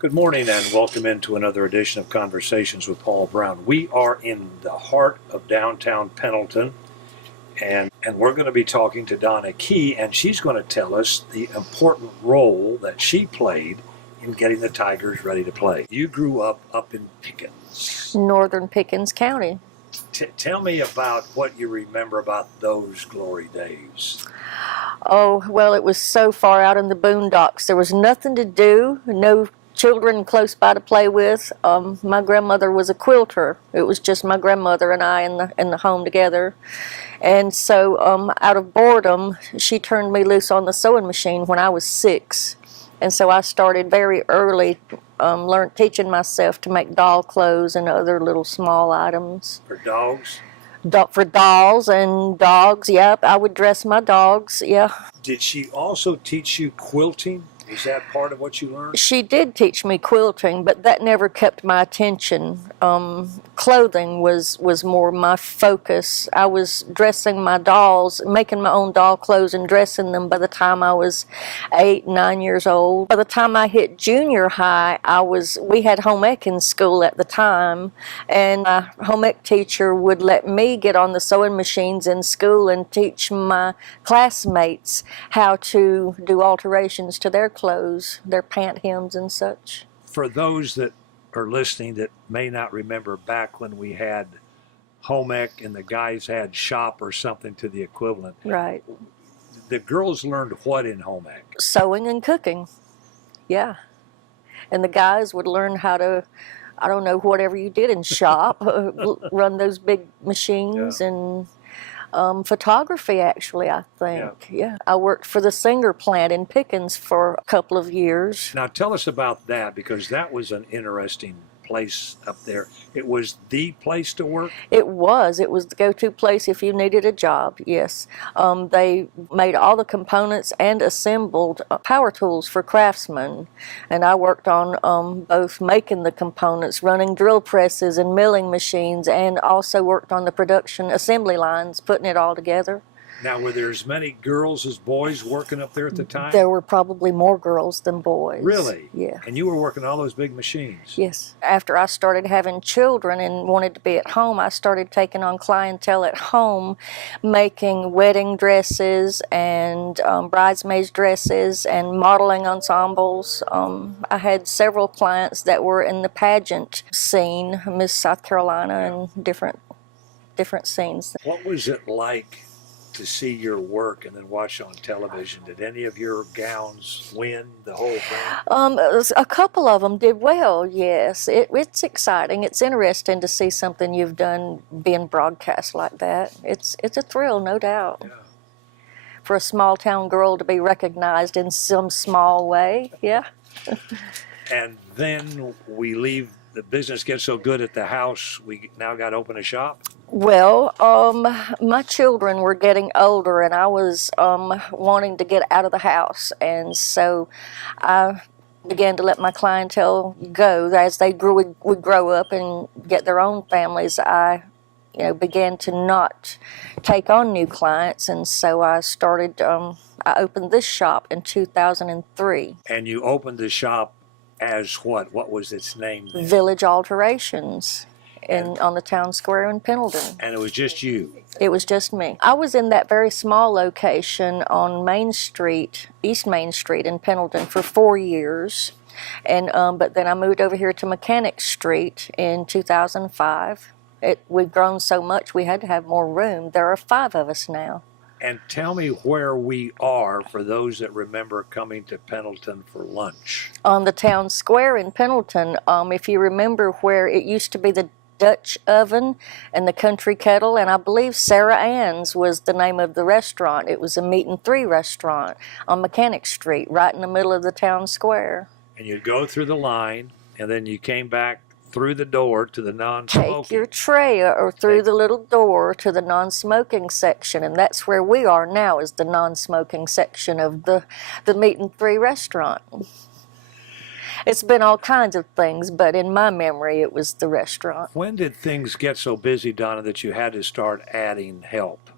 Good morning and welcome into another edition of Conversations with Paul Brown. We are in the heart of downtown Pendleton and we're going to be talking to Donna Key, and she's going to tell us the important role that she played in getting the Tigers ready to play. You grew up in Pickens. Northern Pickens County. Tell me about what you remember about those glory days. Oh, well, it was so far out in the boondocks. There was nothing to do, no children close by to play with. My grandmother was a quilter. It was just my grandmother and I in the home together. And so out of boredom, she turned me loose on the sewing machine when I was 6. And so I started very early, teaching myself to make doll clothes and other little small items. For dogs? For dolls and dogs, yep. I would dress my dogs, yeah. Did she also teach you quilting? Is that part of what you learned? She did teach me quilting, but that never kept my attention. Clothing was more my focus. I was dressing my dolls, making my own doll clothes and dressing them by the time I was 8, 9 years old. By the time I hit junior high, we had home ec in school at the time, and my home ec teacher would let me get on the sewing machines in school and teach my classmates how to do alterations to their clothes, their pant hems and such. For those that are listening that may not remember back when we had home ec and the guys had shop or something to the equivalent. Right. The girls learned what in home ec? Sewing and cooking, yeah. And the guys would learn how to, I don't know, whatever you did in shop, run those big machines, yeah. And photography, actually, I think. Yeah. I worked for the Singer plant in Pickens for a couple of years. Now tell us about that, because that was an interesting place up there. It was the place to work? It was the go-to place if you needed a job, yes. They made all the components and assembled power tools for craftsmen. And I worked on both making the components, running drill presses and milling machines, and also worked on the production assembly lines, putting it all together. Now, were there as many girls as boys working up there at the time? There were probably more girls than boys. Really? Yeah. And you were working all those big machines? Yes. After I started having children and wanted to be at home, I started taking on clientele at home, making wedding dresses and bridesmaids dresses and modeling ensembles. I had several clients that were in the pageant scene, Miss South Carolina, and different scenes. What was it like to see your work and then watch on television? Did any of your gowns win the whole thing? A couple of them did well, yes. It's exciting. It's interesting to see something you've done being broadcast like that. It's a thrill, no doubt. Yeah. For a small town girl to be recognized in some small way, yeah. And then we leave, the business gets so good at the house, we now got to open a shop? Well, my children were getting older, and I was wanting to get out of the house, and so I began to let my clientele go. As they would grow up and get their own families, I began to not take on new clients, and so I started, I opened this shop in 2003. And you opened the shop as what? What was its name then? Village Alterations. On the town square in Pendleton. And it was just you? It was just me. I was in that very small location on Main Street, East Main Street in Pendleton for 4 years. And but then I moved over here to Mechanic Street in 2005. We'd grown so much we had to have more room. There are 5 of us now. And tell me where we are for those that remember coming to Pendleton for lunch. On the town square in Pendleton, if you remember where it used to be the Dutch Oven and the Country Kettle, and I believe Sarah Ann's was the name of the restaurant. It was a meat and three restaurant on Mechanic Street, right in the middle of the town square. And you'd go through the line, and then you came back through the door to the non-smoking. Take your tray or through the little door to the non-smoking section, and that's where we are now, is the non-smoking section of the meat and three restaurant. It's been all kinds of things, but in my memory, it was the restaurant. When did things get so busy, Donna, that you had to start adding help?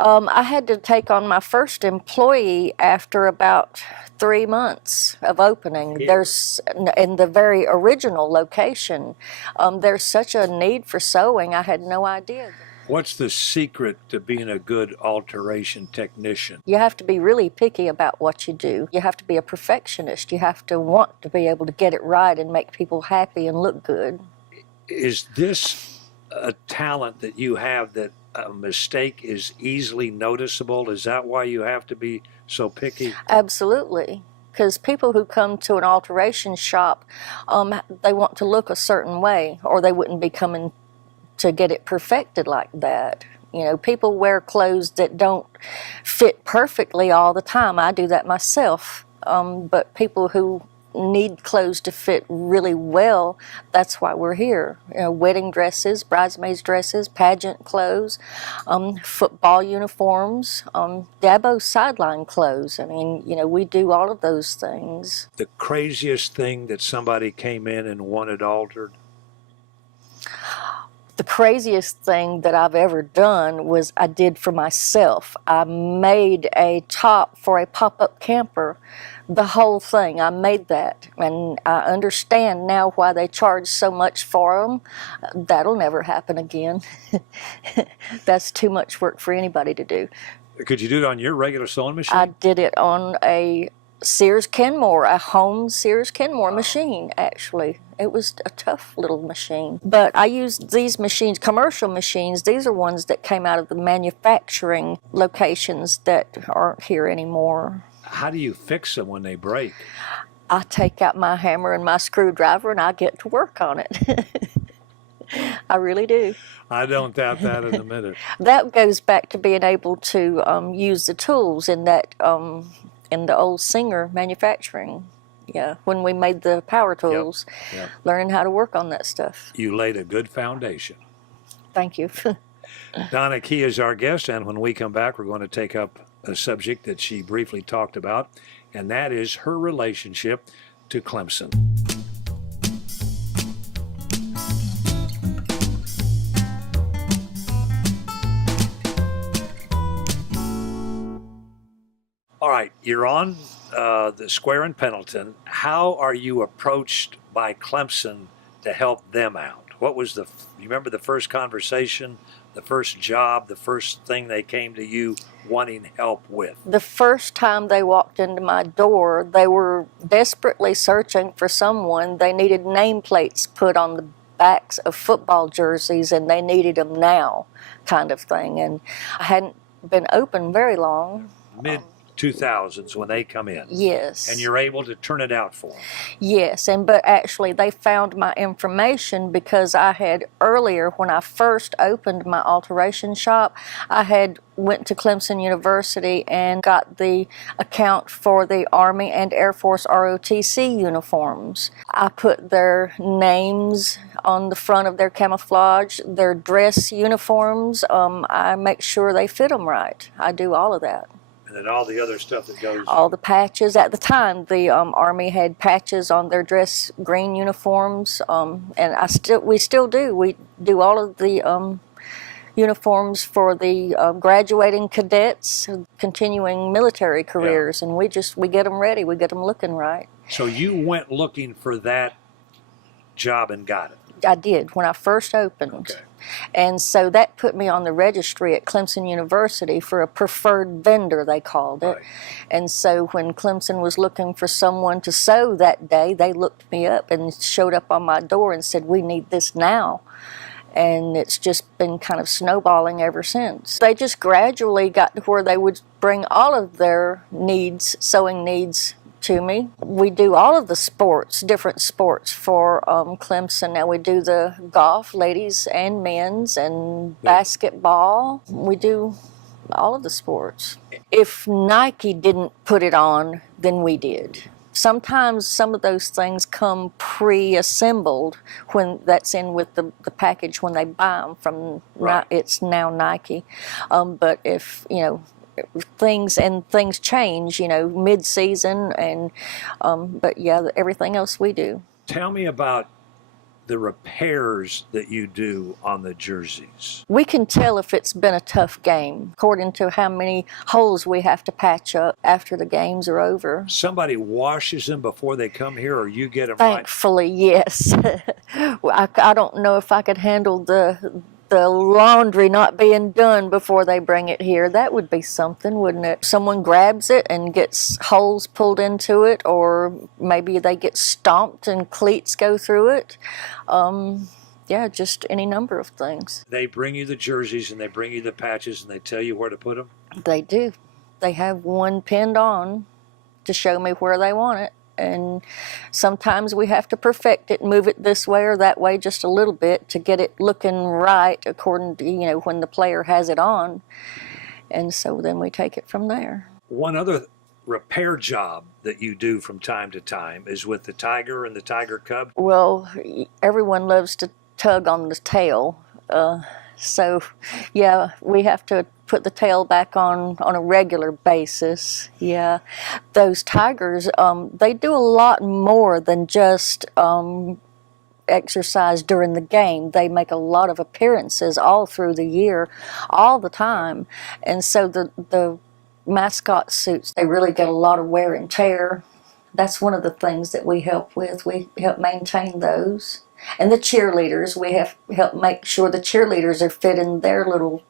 I had to take on my first employee after about 3 months of opening. Here. There's in the very original location. There's such a need for sewing. I had no idea. What's the secret to being a good alteration technician? You have to be really picky about what you do. You have to be a perfectionist. You have to want to be able to get it right and make people happy and look good. Is this a talent that you have, that a mistake is easily noticeable? Is that why you have to be so picky? Absolutely. Because people who come to an alteration shop, they want to look a certain way, or they wouldn't be coming to get it perfected like that. You know, people wear clothes that don't fit perfectly all the time. I do that myself. But people who need clothes to fit really well, that's why we're here. You know, wedding dresses, bridesmaids dresses, pageant clothes, football uniforms, Dabo sideline clothes. I mean, you know, we do all of those things. The craziest thing that somebody came in and wanted altered? The craziest thing that I've ever done was I did for myself. I made a top for a pop-up camper. The whole thing, I made that. And I understand now why they charge so much for them. That'll never happen again. That's too much work for anybody to do. Could you do it on your regular sewing machine? I did it on a Sears Kenmore, a home Sears Kenmore machine, actually. It was a tough little machine. But I used these machines, commercial machines. These are ones that came out of the manufacturing locations that aren't here anymore. How do you fix them when they break? I take out my hammer and my screwdriver and I get to work on it. I really do. I don't doubt that in a minute. That goes back to being able to use the tools in that in the old Singer manufacturing. Yeah, when we made the power tools, Yep. learning how to work on that stuff. You laid a good foundation. Thank you. Donna Key is our guest, and when we come back, we're going to take up a subject that she briefly talked about, and that is her relationship to Clemson. All right, you're on the square in Pendleton. How are you approached by Clemson to help them out? What was you remember the first conversation, the first job, the first thing they came to you wanting help with? The first time they walked into my door, they were desperately searching for someone. They needed nameplates put on the backs of football jerseys, and they needed them now, kind of thing. And I hadn't been open very long. Mid-2000s when they come in. Yes. And you're able to turn it out for them. Yes, but actually they found my information because I had earlier, when I first opened my alteration shop, I had went to Clemson University and got the account for the Army and Air Force ROTC uniforms. I put their names on the front of their camouflage, their dress uniforms. I make sure they fit them right. I do all of that. And then all the other stuff that goes. All the patches. At the time, the Army had patches on their dress green uniforms, and we still do. We do all of the uniforms for the graduating cadets, continuing military careers, and we get them ready. We get them looking right. So you went looking for that job and got it. I did when I first opened. Okay. And so that put me on the registry at Clemson University for a preferred vendor, they called it. Right. And so when Clemson was looking for someone to sew that day, they looked me up and showed up on my door and said, "We need this now." And it's just been kind of snowballing ever since. They just gradually got to where they would bring all of their needs, sewing needs, to me. We do all of the sports, different sports for Clemson. Now we do the golf, ladies and men's, and basketball. We do all of the sports. If Nike didn't put it on, then we did. Sometimes some of those things come pre-assembled when that's in with the package when they buy them from, Right. It's now Nike. But if, things change, mid-season, and but yeah, everything else we do. Tell me about the repairs that you do on the jerseys? We can tell if it's been a tough game according to how many holes we have to patch up after the games are over. Somebody washes them before they come here, or you get them right? Thankfully, yes. I don't know if I could handle the laundry not being done before they bring it here. That would be something, wouldn't it? Someone grabs it and gets holes pulled into it, or maybe they get stomped and cleats go through it. Yeah, just any number of things. They bring you the jerseys and they bring you the patches and they tell you where to put them? They do. They have one pinned on to show me where they want it. And sometimes we have to perfect it, move it this way or that way just a little bit to get it looking right according to, when the player has it on. And so then we take it from there. One other repair job that you do from time to time is with the tiger and the tiger cub. Well, everyone loves to tug on the tail. So, yeah, we have to put the tail back on a regular basis. Yeah, those tigers, they do a lot more than just exercise during the game. They make a lot of appearances all through the year, all the time. And so the mascot suits, they really get a lot of wear and tear. That's one of the things that we help with. We help maintain those. And the cheerleaders, we have help make sure the cheerleaders are fit in their little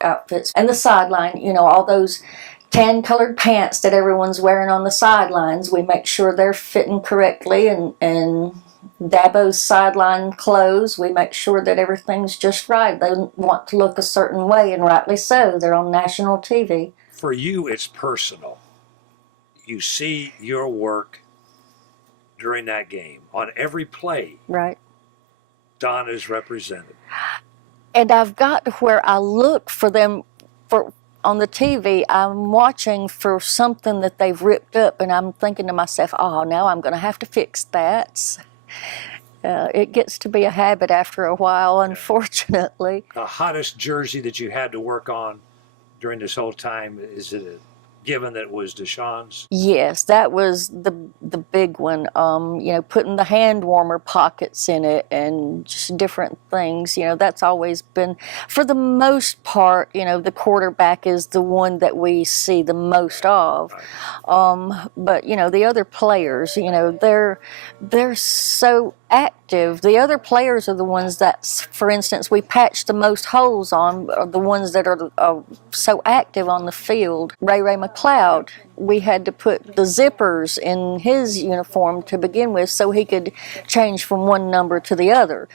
outfits. And the sideline, all those tan-colored pants that everyone's wearing on the sidelines, we make sure they're fitting correctly. And Dabo's sideline clothes, we make sure that everything's just right. They want to look a certain way, and rightly so. They're on national TV. For you, it's personal. You see your work during that game. On every play, right, Don is represented. And I've got to where I look for them on the TV. I'm watching for something that they've ripped up, and I'm thinking to myself, oh, now I'm going to have to fix that. It gets to be a habit after a while, unfortunately. The hottest jersey that you had to work on during this whole time, is it given that it was Deshaun's? Yes, that was the big one. Putting the hand warmer pockets in it and just different things. That's always been, for the most part, the quarterback is the one that we see the most of. But the other players, they're so active. The other players are the ones that, for instance, we patch the most holes on, are the ones that are so active on the field. Ray McLeod, we had to put the zippers in his uniform to begin with so he could change from one number to the other.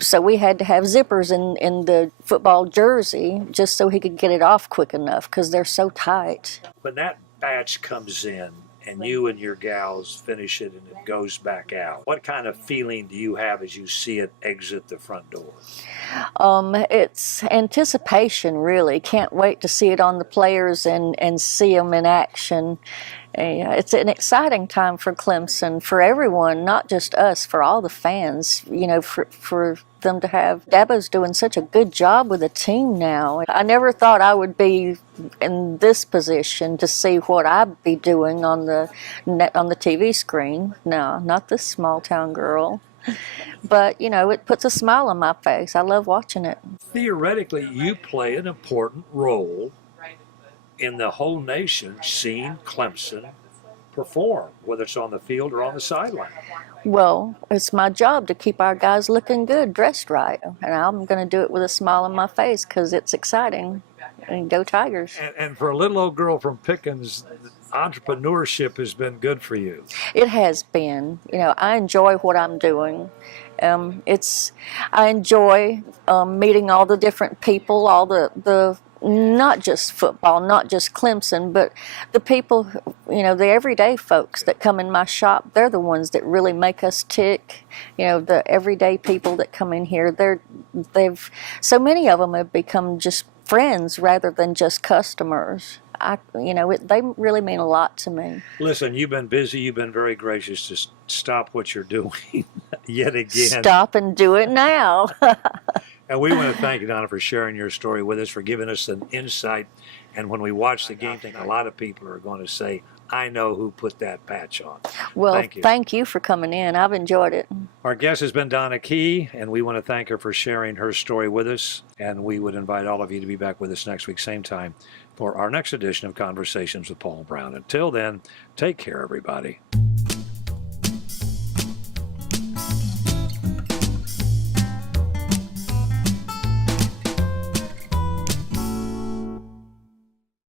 So we had to have zippers in the football jersey just so he could get it off quick enough because they're so tight. When that batch comes in and you and your gals finish it and it goes back out, what kind of feeling do you have as you see it exit the front door? It's anticipation, really. Can't wait to see it on the players and see them in action. It's an exciting time for Clemson, for everyone, not just us, for all the fans, for them to have. Dabo's doing such a good job with the team now. I never thought I would be in this position to see what I'd be doing on the TV screen. No, not this small town girl. But, it puts a smile on my face. I love watching it. Theoretically, you play an important role in the whole nation seeing Clemson perform, whether it's on the field or on the sideline. Well, it's my job to keep our guys looking good, dressed right. And I'm going to do it with a smile on my face because it's exciting. And go Tigers. And for a little old girl from Pickens, entrepreneurship has been good for you. It has been. I enjoy what I'm doing. I enjoy meeting all the different people, all the not just football, not just Clemson, but the people, the everyday folks that come in my shop, they're the ones that really make us tick. The everyday people that come in here, so many of them have become just friends rather than just customers. They really mean a lot to me. Listen, you've been busy. You've been very gracious to stop what you're doing yet again. Stop and do it now. And we want to thank you, Donna, for sharing your story with us, for giving us an insight. And when we watch the game, I think a lot of people are going to say, I know who put that patch on. Well, Thank you. for coming in. I've enjoyed it. Our guest has been Donna Key, and we want to thank her for sharing her story with us. And we would invite all of you to be back with us next week, same time, for our next edition of Conversations with Paul Brown. Until then, take care, everybody.